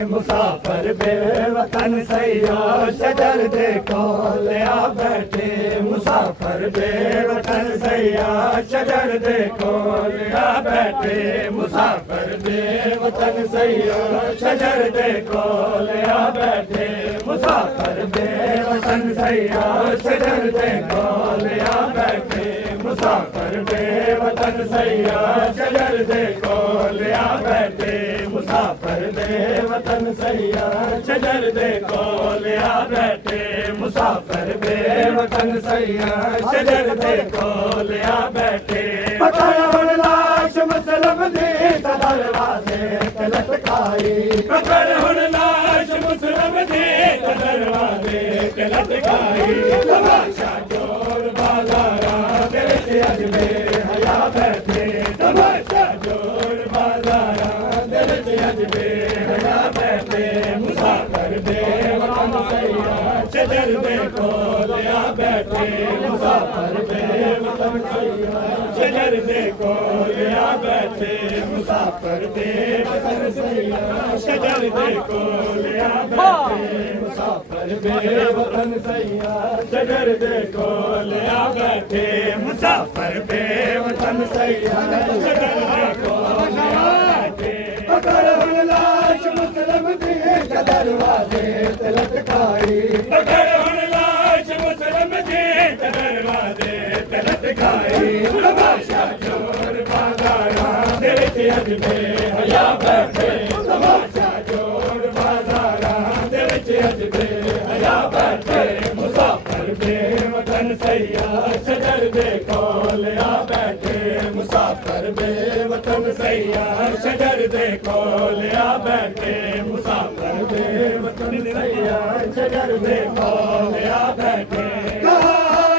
मुसाफिर बेवतन सैयार शजर दे कोल आ बैठे। मुसाफिर बेवतन सैयार शजर दे कोल आ बैठे। मुसाफिर बेवतन सैयार शजर दे कोल आ बैठे। मुसाफिर बेवतन सैयार शजर दे कोल आ बैठे। मुसाफिर बेवतन सैयार शजर दे कोल आ बैठे। मुसाफिर बेवतन सैयार शजर दे कोल आ बैठे। मुसाफिर बेवतन सैयार शजर दे कोल आ बैठे। पकड़ लाश मुसलम दे दरवाजे ते लटकाई। पकड़ लाश मुसलम दे दरवाजे ते लटकाई। तमाशा जोर बाजारा तेरे अजमे हया बैठे। तमाशा जोर बाजारा तेरे अजमे हया बैठे। मुसाफिर बेवतन सैयार शजर दे कोल आ बैठे। मुसाफिर बेवतन सैयार शजर दे कोल आ बैठे। मुसाफिर बेवतन सैयार शजर दे कोल आ बैठे। मुसाफिर बेवतन सैयार शजर दे कोल आ बैठे। मुसाफिर बेवतन सैयार शजर दे कोल आ बैठे। पकड़ लाश मुसलम दे दरवाजे ते लटकाई। पकड़ लाश मुसलम दे दरवाजे ते लटकाई। तमाशा जोर बाजारा तेरे अजमे हया बैठे। तमाशा जोर बाजारा तेरे अजमे हया बैठे। मुसाफिर बेवतन सैयार शजर दे कोल आ बैठे। मुसाफिर बेवतन सैयार शजर दे कोल आ बैठे। मुसाफिर बेवतन सैयार शजर दे कोल आ बैठे। कहा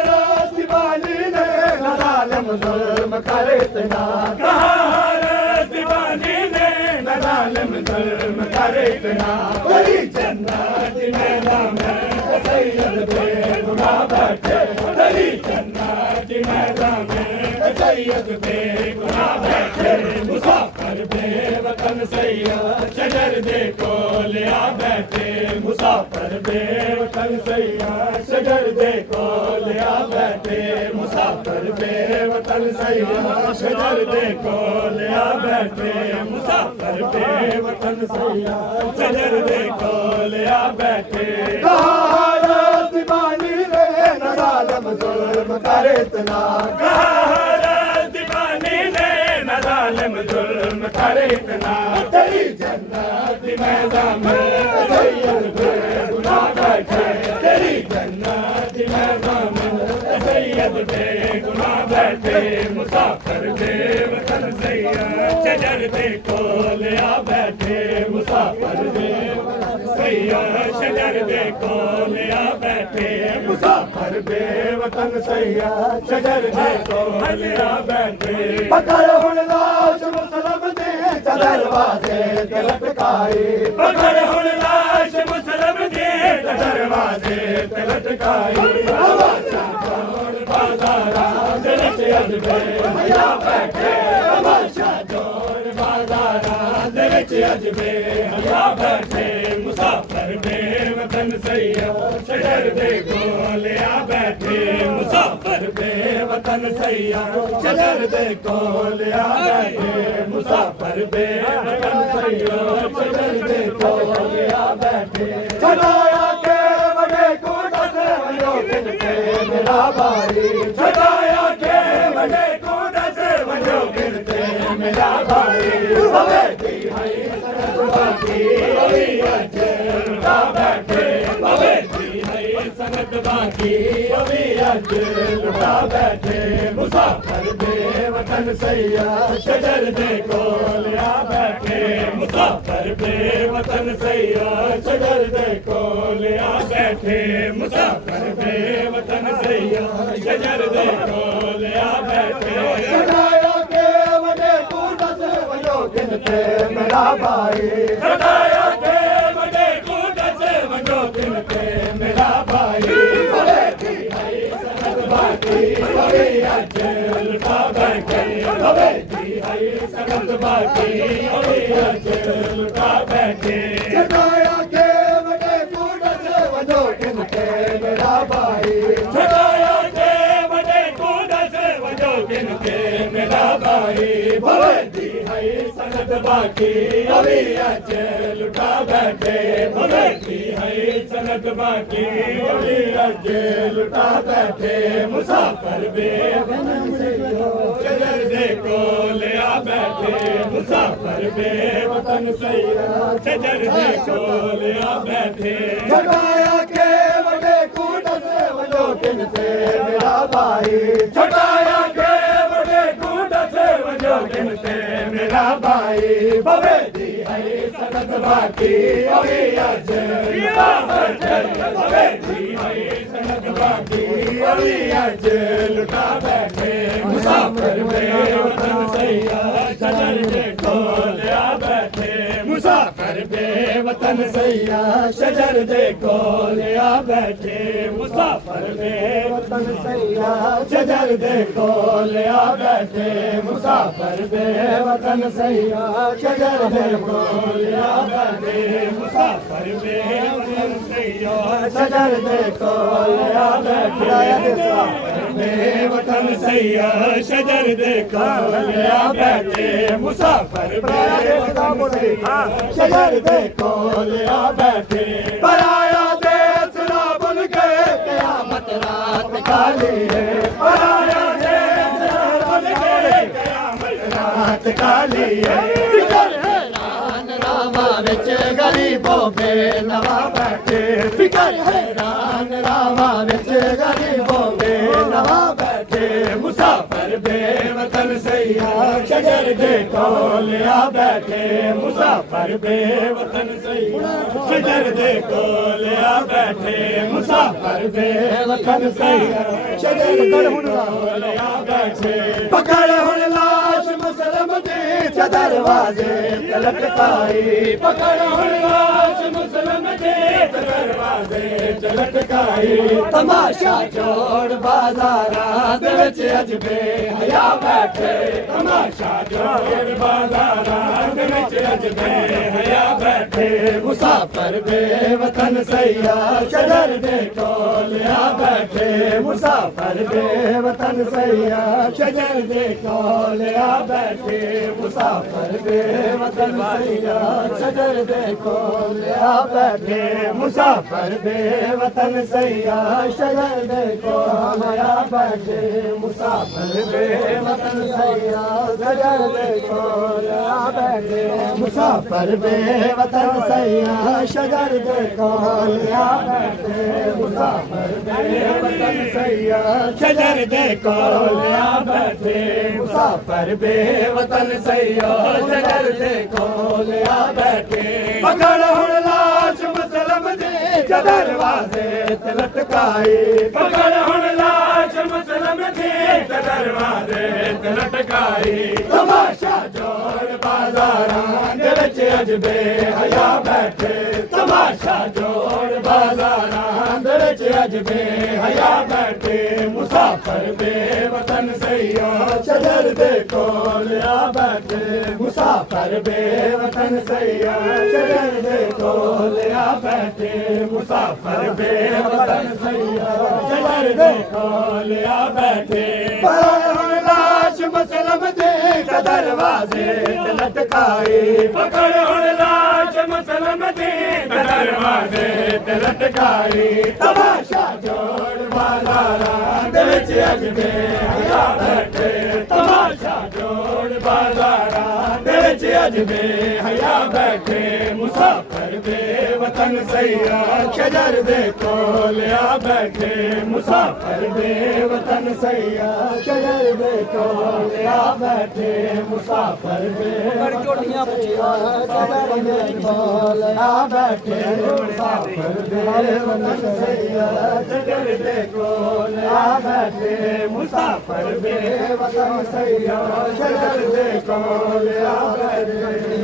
रास्ती वाली ने न जालिम जुल्म करे इतना। कहा रास्ती वाली ने न जालिम जुल्म करे इतना। बड़ी जन्नत मैदान में सैयद बेगुनाह बैठे। बड़ी जन्नत मैदान में सैयद बेगुनाह बैठे। मुसाफिर बेवतन सैयार शजर दे कोल आ बैठे। मुसाफिर बेवतन सैयार शजर दे कोल आ बैठे। मुसाफिर बेवतन सैयार शजर दे कोल आ बैठे। मुसाफिर बेवतन सैयार शजर दे कोल आ बैठे। दीवानी रे न जालिम जुल्म करे इतना। दीवानी रे न जालिम जुल्म करे इतना। तेरी जन्नत मैदान में सैयद बेगुनाह बैठे। तेरी जन्नत मैदान में सैयद बेगुनाह बैठे। मुसाफिर बेवतन सैयार शजर दे कोल आ बैठे। मुसाफिर बेवतन सैयार शजर दे कोल आ बैठे। मुसाफिर बेवतन सैयार शजर दे कोल आ बैठे। पकड़ लाश मुसलम दे दरवाजे ते लटकाई। पकड़ लाश मुसलम दे दरवाजे ते लटकाई। तमाशा जोर बाजारा तेरे अजमे हया बैठे। तमाशा जोर बाजारा तेरे अजमे हया बैठे। मुसाफिर बेवतन सैयार शजर दे कोल आ बैठे। मुसाफिर बेवतन सैयार शजर दे कोल आ बैठे। मुसाफिर बेवतन सैयार शजर दे कोल आ बैठे। छड़ाया के बड़े कोट से वयो गिनते मेरा भाई। छड़ाया के बड़े कोट से वयो गिनते मेरा भाई। हवेली है सनत बाकी अभी अज लुटा बैठे। हवेली है सनत बाकी अभी अज लुटा बैठे। मुसाफिर बेवतन सैयार शजर दे कोल आ बैठे। मुसाफिर बेवतन सैयार शजर दे कोल आ बैठे। मुसाफिर बेवतन सैयार शजर दे कोल आ बैठे। छड़ाया के बड़े कोट से वयो गिनते मेरा भाई। छड़ाया के बड़े कोट से वयो गिनते मेरा भाई। हवेली है सनत बाकी अभी अज लुटा बैठे। हवेली है सनत बाकी अभी अज लुटा बैठे। बाकी अभी आज लुटा बैठे भवे की है सनत बाकी अभी आज लुटा बैठे मुसाफिर बेवतन शजर देखो लिया बैठे मुसाफिर बेवतन सैया शजर देखो लिया बैठे छुटाया के बड़े कूट से वजो किन से मेरा भाई छुटाया के बड़े कूट से वजो किन से मेरा भाई भवे दी है सनत बाकी अभी आज भवे दी है सनत बाकी अभी आज लुटा बैठे मुसाफिर बेवतन सैया शजर देखो लिया बैठे मुसाफिर बेवतन सैया शजर देखो लिया बैठे मुसाफिर बेवतन सैया शजर देखो लिया बैठे मुसाफिर बेवतन सैया शजर देखो लिया बैठे मुसाफिर बेवतन सैया शजर देखो लिया बैठे बेवतन सैया शजर देखो लिया बैठे मुसाफिर बेवतन सैया शजर देखो लिया बैठे पराया देश ना भूल गए क़यामत रात काली है पराया देश ना भूल गए क़यामत रात काली है फिकर हैरान रामा विच गरीबों पे नवा बैठे फिकर हैरान रामा विच गरीबों पे नवा बैठे मुसाफिर बेवतन सैया शजर देखो लिया बैठे मुसाफिर बेवतन सैया शजर देखो लिया बैठे मुसाफिर बेवतन सैया शजर देखो लिया बैठे पकड़ हुण लाश मुसलम दी दरवाजे लटकाई पकड़ हुण लाश मुसलम दी दरवाजे लटकाई तमाशा जोड़ बाजारा दे विच अजबे हया बैठे तमाशा जोड़ बाजारा दे विच अजबे हया बैठे मुसाफिर बेवतन सैया शजर देखो लिया बैठे मुसाफिर बेवतन सैया शजर देखो लिया बैठे मुसाफिर बेवतन सैया शजर देखो लिया बैठे मुसाफिर बेवतन सैया शजर देखो लिया बैठे मुसाफिर बेवतन सैया शजर देखो लिया बैठे मुसाफिर बेवतन सैया शजर देखो लिया बैठे मुसाफिर बेवतन सैया शजर देखो लिया बैठे मुसाफिर बेवतन सैया शजर देखो लिया बैठे पकड़ हुण लाश मुसलम दी दरवाजे लटकाई पकड़ हुण लाश मुसलम दी दरवाजे लटकाई तमाशा जोड़ बाजारा दे विच अजबे हया बैठे तमाशा जोड़ बाजारा दे विच अजबे हया बैठे मुसाफिर बेवतन सैया शजर देखो लिया बैठे मुसाफिर बेवतन सैया शजर देखो लिया बैठे मुसाफिर बेवतन सैया शजर देखो लिया बैठे लाश मुसलम दे दरवाजे लटकाई पकड़ हुण लाश मुसलम दे दरवाजे लटकाई तमाशा जोड़ बाजारा दे विच अजबे हया बैठे तमाशा जोड़ बाजारा दे विच अजबे हया बैठे मुसाफिर बेवतन सैया शजर देखो लिया बैठे मुसाफिर बेवतन सैया शजर देखो लिया बैठे मुसाफिर बेवतन सैया शजर देखो लिया बैठे मुसाफिर बेवतन सैया शजर देखो लिया बैठे मुसाफिर बेवतन सैया शजर देखो लिया बैठे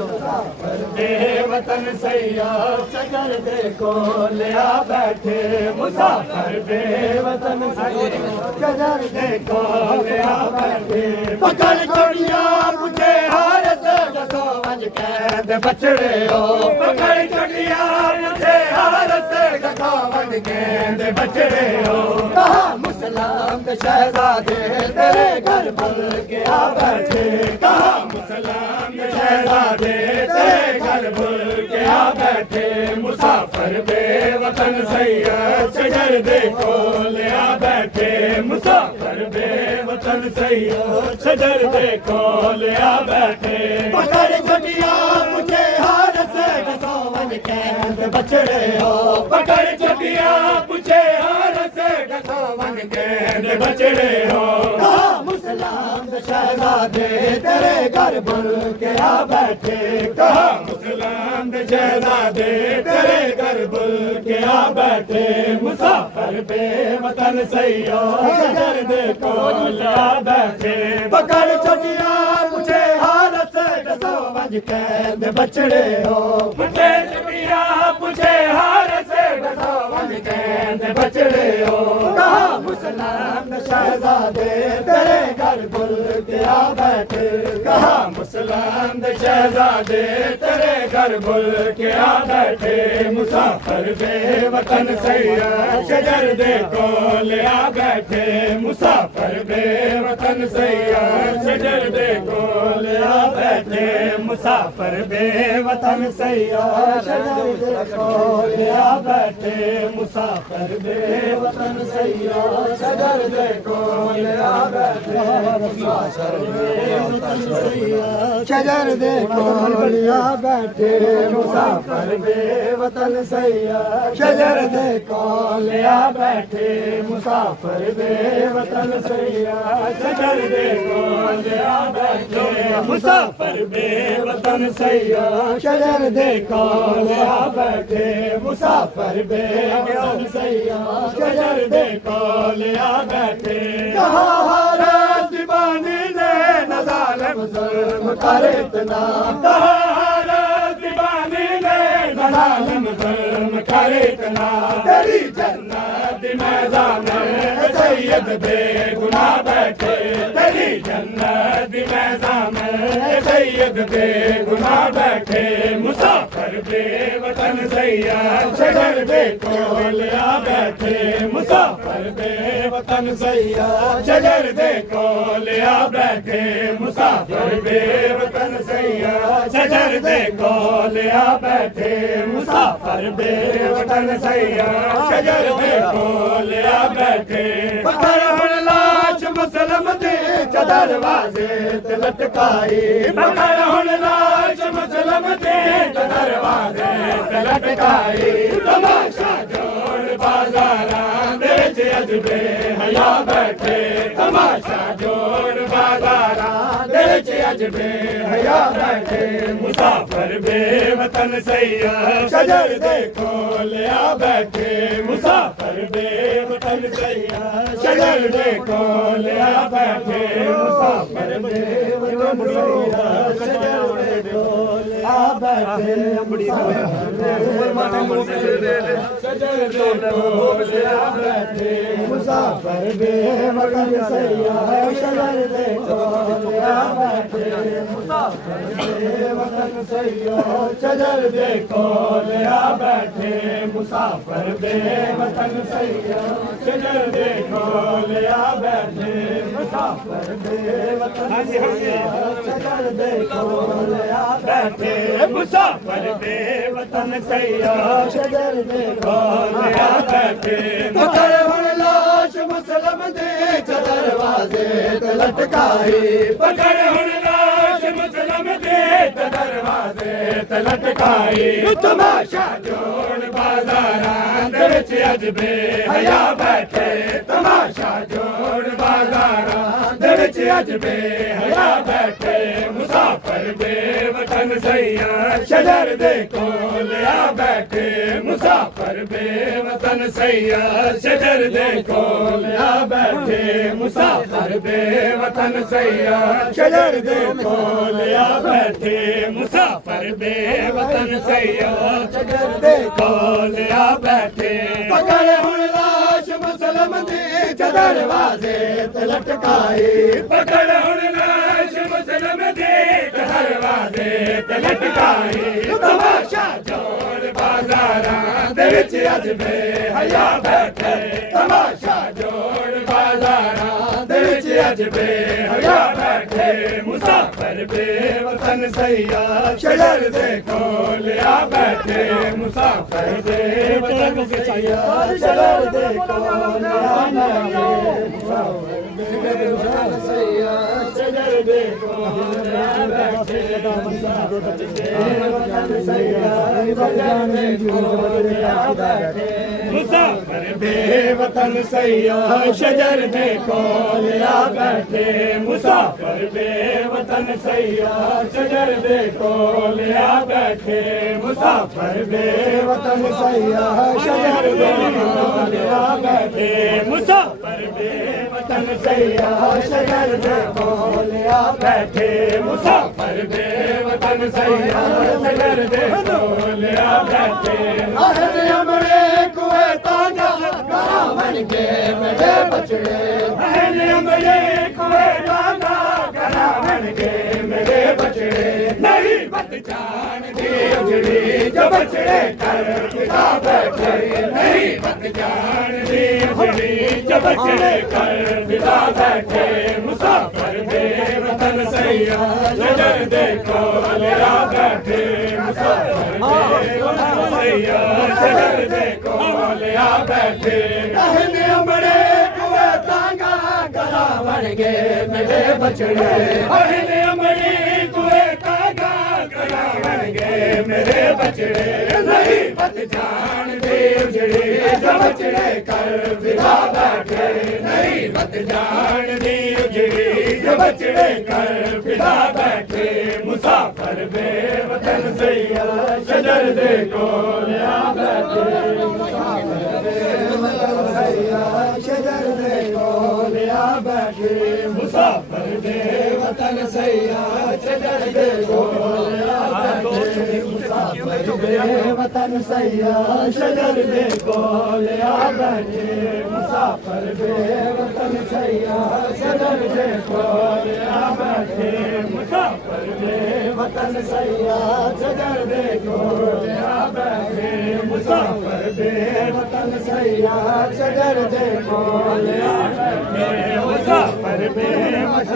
मुसाफिर बेवतन सैया शजर देखो लिया बैठे मुसाफिर बेवतन सैया शजर देखो लिया बैठे पकड़ छोड़िया मुझे हार से दसो वंज कैद बछड़े हो पकड़ छोड़िया मुझे हार से दसो वंज कैद बछड़े हो कहा मुसलमान दे शहजादे तेरे घर बल के आ बैठे। कहा मुसलमान दे शहजादे तेरे घर बुल के आ बैठे। मुसाफिर बेवतन सैयद शजर दे कोल आ बैठे। मुसाफिर बेवतन सैयद शजर दे कोल आ बैठे। पकड़ छटिया मुझे हार से गसोवन कैद बछड़े हो। पकड़ छटिया पूछे हार से गसोवन कैद बछड़े हो। कहा मुसलमान दे शहजादे तेरे घर बल के आ बैठे। कहा मुसलमान दे शहजादे तेरे घर बुल के आ बैठे। मुसाफिर बेवतन सैयद शजर दे कोल आ बैठे। पकड़ छटिया मुझे हार से गसोवन कैद बछड़े हो। पूछे छटिया पूछे हार से गसोवन कैद बछड़े हो। कहा मुसलमान दे शहजादे तेरे घर बुल के आ बैठे। कहा मुसलमान दे शहजादे तेरे घर बुल के आ बैठे। मुसाफिर बेवतन सैयद शजर दे कोल आ बैठे। मुसाफिर बेवतन सैयद शजर दे कोल आ बैठे। मुसाफिर बेवतन सैयद शजर दे कोल आ बैठे। मुसाफिर बेवतन सैयद शजर दे कोल आ बैठे। मुसाफिर बेवतन सैयद शजर दे कोल आ बैठे। मुसाफिर बेवतन सैयद शजर दे कोल आ बैठे। मुसाफिर बेवतन सैयद शजर दे कोल आ बैठे। मुसाफिर बेवतन सैयद शजर दे कोल आ बैठे। मुसाफिर बेवतन सैयद शजर दे कोल आ बैठे। कहा हारस दीवानी ने न जालिम जुल्म करे इतना। कहा हारस दीवानी ने न जालिम जुल्म करे इतना। तेरी जन्नत मैदान में सैयद बेगुनाह बैठे। तेरी जन्नत मैदान में सैयद बेगुनाह बैठे। मुसाफिर बेवतन सैयद शजर दे कोल आ बैठे। मुसाफिर बेवतन सैयद शजर दे कोल आ बैठे। मुसाफिर बेवतन सैयद शजर दे कोल आ बैठे। मुसाफिर बेवतन सैयद शजर दे कोल आ बैठे। पकड़ हुण लाश मुसलम दी दरवाजे ते लटकाई। पकड़ हुण लाश मुसलम दे दरवाजे ते लटकाई। तमाशा जोड़ बाजारां दे च अजबे हया बैठे। तमाशा जोड़ बाजारां दे च अजबे हया बैठे। मुसाफिर बेवतन सैयद शजर दे कोल आ बैठे। मुसाफिर बेवतन सैयद शजर दे कोल आ बैठे। मुसाफिर बेवतन सैयद शजर दे कोल आ बैठे। शजर दे कोल आ बैठे। मुसाफिर बेवतन सैयद शजर दे कोल आ बैठे। मुसाफिर बेवतन सैयद शजर दे कोल आ बैठे। मुसाफिर बेवतन सैयद शजर दे कोल आ बैठे। मुसाफिर बेवतन सैयद शजर दे कोल आ बैठे। मुसाफिर बेवतन सैयद शजर दे कोल आ बैठे। पकड़ हुण लाश मुसलम दे दरवाजे ते लटकाई। पकड़ हुण लाश मुसलम दे दरवाजे ते लटकाई। तमाशा जोड़ बाजारां दे विच अजबे हया बैठे। तमाशा जोड़ बाजारां दे विच अजबे हया बैठे। मुसाफिर बेवतन सैयद शजर दे कोल आ बैठे। मुसाफिर बेवतन सैयद शजर दे कोल आ बैठे। मुसाफिर बेवतन सैयद शजर दे कोल आ बैठे। मुसाफिर बेवतन सैयद शजर दे कोल आ बैठे। पकड़ हुण लाश मुसलम दी दरवाजे ते लटकाई। पकड़ हुण लाश मुसलम दे दरवाजे ते लटकाई तमाशा जोड़ बाजारां दे विच अज बेहया बैठे तमाशा जोड़ बाजारां दे विच अज बेहया बैठे मुसाफिर बेवतन सयार शजर दे कोल आ बैठे मुसाफिर बेवतन सयार शजर दे कोल आ बैठे मुसाफिर बेवतन सयार शजर दे कोल आ बैठे मुसाफिर बेवतन सयार शजर दे कोल आ बैठे मुसाफिर बेवतन सयार शजर दे कोल आ बैठे मुसाफिर बेवतन सयार शजर दे कोल आ बैठे मुसाफिर बेवतन सयार शजर दे कोल आ बैठे मुसाफिर बेवतन सयार शजर दे कोल आ बैठे आहद अमरे कुए तांगा गरावन के मेरे बचड़े अहल अमरे कुए तांगा गरावन के मेरे बचड़े नहीं बत जान दी उजड़ी जो बचड़े कर पिता बैठे नहीं बत जान दी उजड़ी जो बचड़े कर पिता बैठे मुसाफिर बेवतन सयार शजर दे कोल आ बैठे मुसाफिर बेवतन सयार शजर दे कोल आ बैठे आहद अमरे कुए तांगा गरावन के मेरे बचड़े अहल अमरे कुए तांगा गरावन के मेरे बचड़े नहीं बत जान दे उजड़े जो बचड़े कर फिदा बैठे नहीं बत जान दे उजड़ी जो बचड़े कर फिदा बैठे मुसाफिर बेवतन सयार शजर दे कोल आ बैठे शजर दे कोल आ बैठे मुसाफिर बेवतन सयार शजर दे कोल आ बैठे मुसाफिर बेवतन सयार शजर दे कोल आ बैठे मुसाफिर बेवतन सयार शजर दे कोल आ बैठे मुसाफिर बेवतन सयार शजर दे कोल आ बैठे मुसाफिर बेवतन सयार शजर दे कोल आ बैठे मुसाफिर बेवतन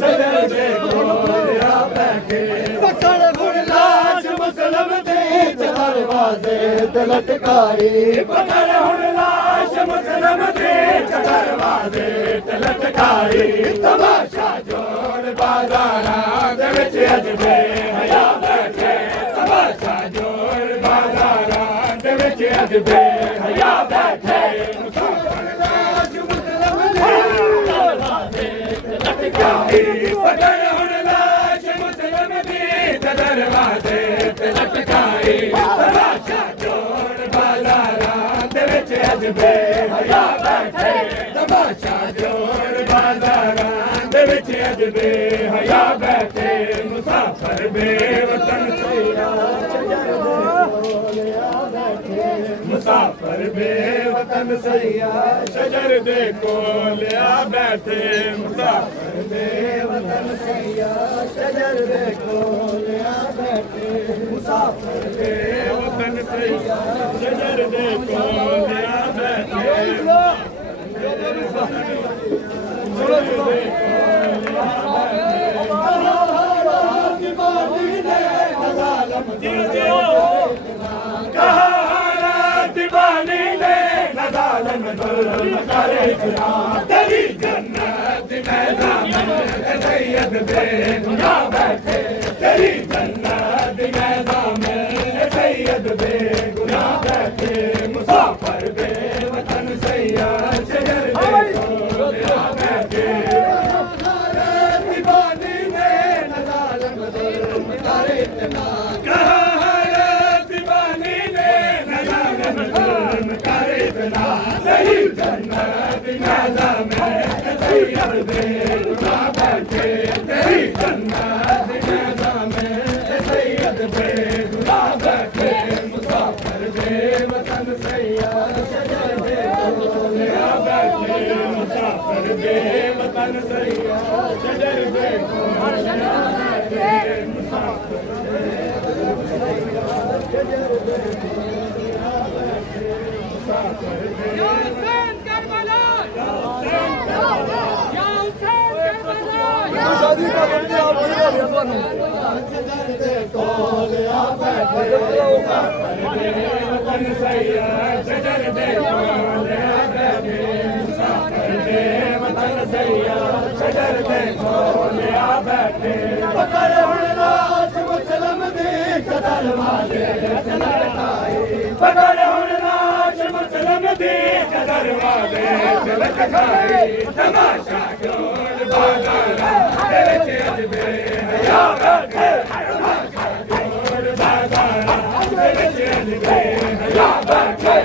शजर दे कोल आ बैठे पकड़ गुरलाश मुसलम दे दरवाजे ते लटकाई पकड़ हुण लाश मुसलम दे दरवाजे ते लटकाई तमाशा जोड़ बाजारां दे विच अज बेहया बैठे तमाशा जोड़ बाजारां दे विच अज बेहया बैठे मुसाफिर लाश मुसलम दे दरवाजे ते लटकाई पकड़ हुण लाश मुसलम दे दरवाजे ते लटकाई तमाशा जोड़ बाजारां दे विच अज बेहया बैठे तमाशा जोड़ बाजारां दे विच अज बेहया बैठे मुसाफिर बेवतन सयार मुसाफिर बेवतन सयार शजर दे कोल आ बैठे मुसाफिर बेवतन सयार शजर दे कोल आ बैठे मुसाफिर बेवतन सयार शजर दे कोल आ बैठे दीवानी ने नदालम जुल्म करे गुना तेरी जन्नत में सैयद बेगुनाह बैठे तेरी जन्नत में सैयद बेगुनाह बैठे मुसाफिर बेवतन सयार शजर दे कोल आ बैठे दीवानी ने नदालम जुल्म करे इतना तेरी जन्नत में सैयद बेगुनाह बैठे तेरी जन्नत में सैयद बेगुनाह बैठे मुसाफिर बेवतन सयार शजर दे कोल आ बैठे मुसाफिर बेवतन सयार शजर दे कोल आ बैठे या हुसैन करबला या हुसैन करबला या हुसैन करबला या शादी का बंदे आप बोल रहे वतन सैयद शजर दे कोल आबे मुसाफिर दे वतन सैयद शजर दे कोल आबे पकड़ हुण लाश मुसलम दी कदर वाले लड़काई पकड़ हुण लाश मुसलम दी कदर वाले तिलक खाई तमाशा जोड़ बाजारा दे विच अजबे हया बैठे तमाशा जोड़ बाजारा दे विच अजबे हया बैठे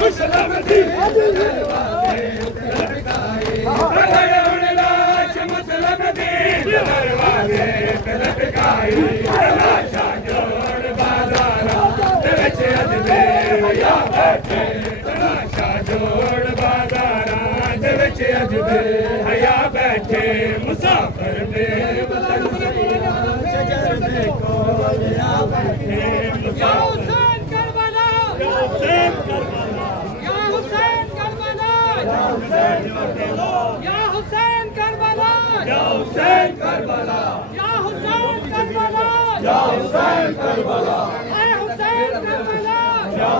मुसलम दी कदर वाले लड़काई पकड़ हुण लाश मुसलम दी कदर वाले तिलक खाई तमाशा जोड़ बाजारा दे विच अजबे हया बैठे तमाशा जोड़ बाजारा दे विच अजबे हया बैठे मुसाफिर दे वतन शजर दे कोल आ बैठे या हुसैन करबला या हुसैन करबला या हुसैन करबला या हुसैन करबला या हुसैन करबला या हुसैन करबला या हुसैन करबला या हुसैन करबला आए हुसैन करबला आय हुसैन करबला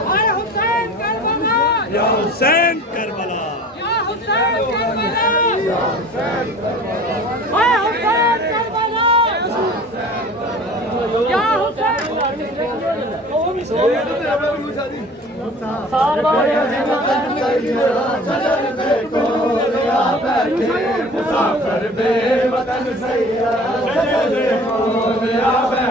आए हुसैन करबला या हुसैन करबला या हुसैन करबला आय हुसैन करबला या हुसैन मुसाफिर बे वतन सैयद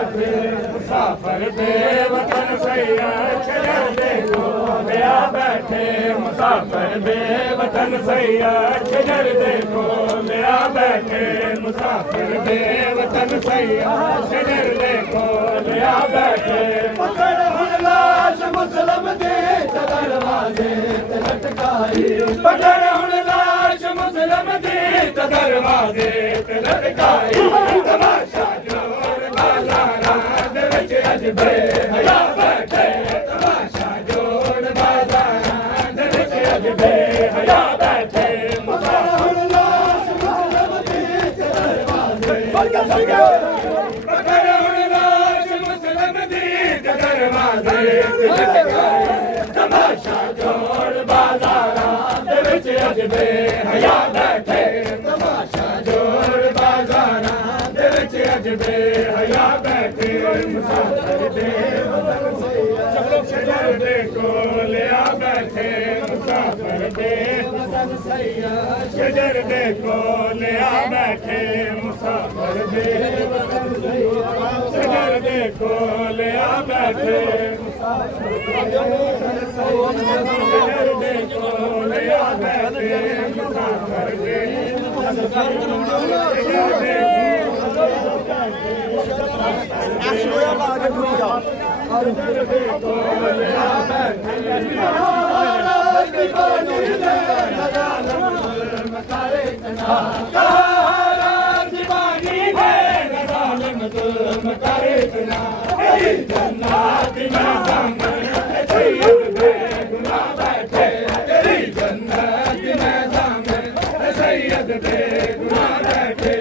मुसाफिर दे वतन सैयद शजर दे कोल आ बैठे मुसाफिर दे वतन सैयद शजर दे कोल आ बैठे मुसाफिर दे वतन सैयद शजर दे कोल आ बैठे पकड़ हुण लाश मुसलम दी कदर वाले लटकाई पकड़ हुण लाश मुसलम दी दरवाजे ते लटकाई तमाशा जोड़ बाजारा दे विच अजबे हया बैठे तमाशा जोड़ बाजारा दे विच अजबे हया बैठे पकड़ हुण लाश मुसलम दी कदर वाले पकड़ हुण लाश मुसलम दी दरवाजे ते लटकाई तमाशा जोड़ बाजारा दे विच अजबे हया बैठे तमाशा जोड़ बाजारा दे विच अजबे हया बैठे मुसाफिर दे वतन सैयद शजर दे कोल आ बैठे मुसाफिर दे वतन सैयद शजर दे कोल आ बैठे मुसाफिर दे वतन सैयद शजर दे कोल आ बैठे शजर दे कोल आ बैठे मुसाफिर दे शजर दे दीवानी है ज़ालिम जुल्म करे इतना तेरी जन्नत में ज़ामिल सैयद बेगुनाह बैठे तेरी जन्नत में ज़ामिल सैयद बेगुनाह बैठे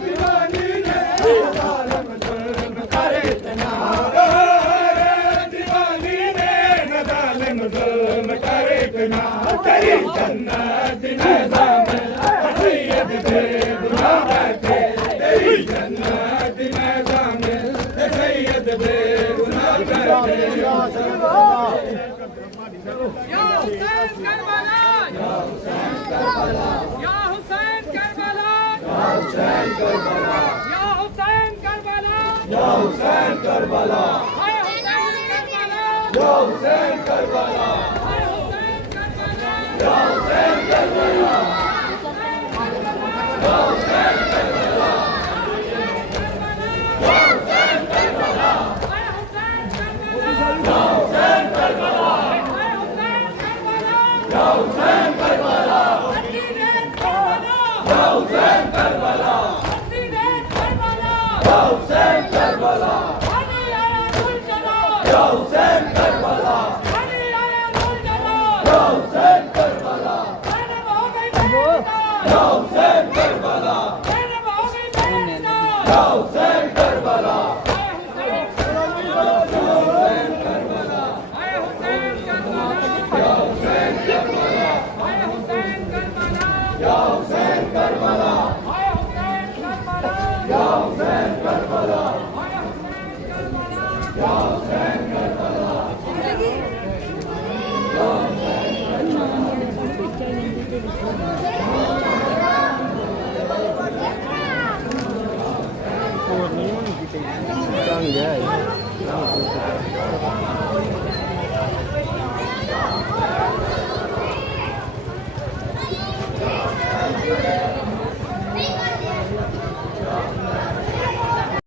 दीवानी है ज़ालिम जुल्म करे इतना दीवानी ने ज़ालिम जुल्म करे इतना तेरी जन्नत में ज़ामिल सैयद बेगुनाह बैठे तेरी जन्नत में ज़ामिल सैयद बेगुनाह बैठे या हुसैन करबला या हुसैन करबला या हुसैन करबला या हुसैन करबला या हुसैन करबला या हुसैन करबला आए हुसैन करबला या हुसैन करबला आए हुसैन करबला या हुसैन करबला या हुसैन करबला या हुसैन करबला आए हुसैन करबला या हुसैन करबला आए हुसैन करबला या हुसैन करबला हकीकत करबला या हुसैन करबला हकीकत करबला या हुसैन Căng vậy.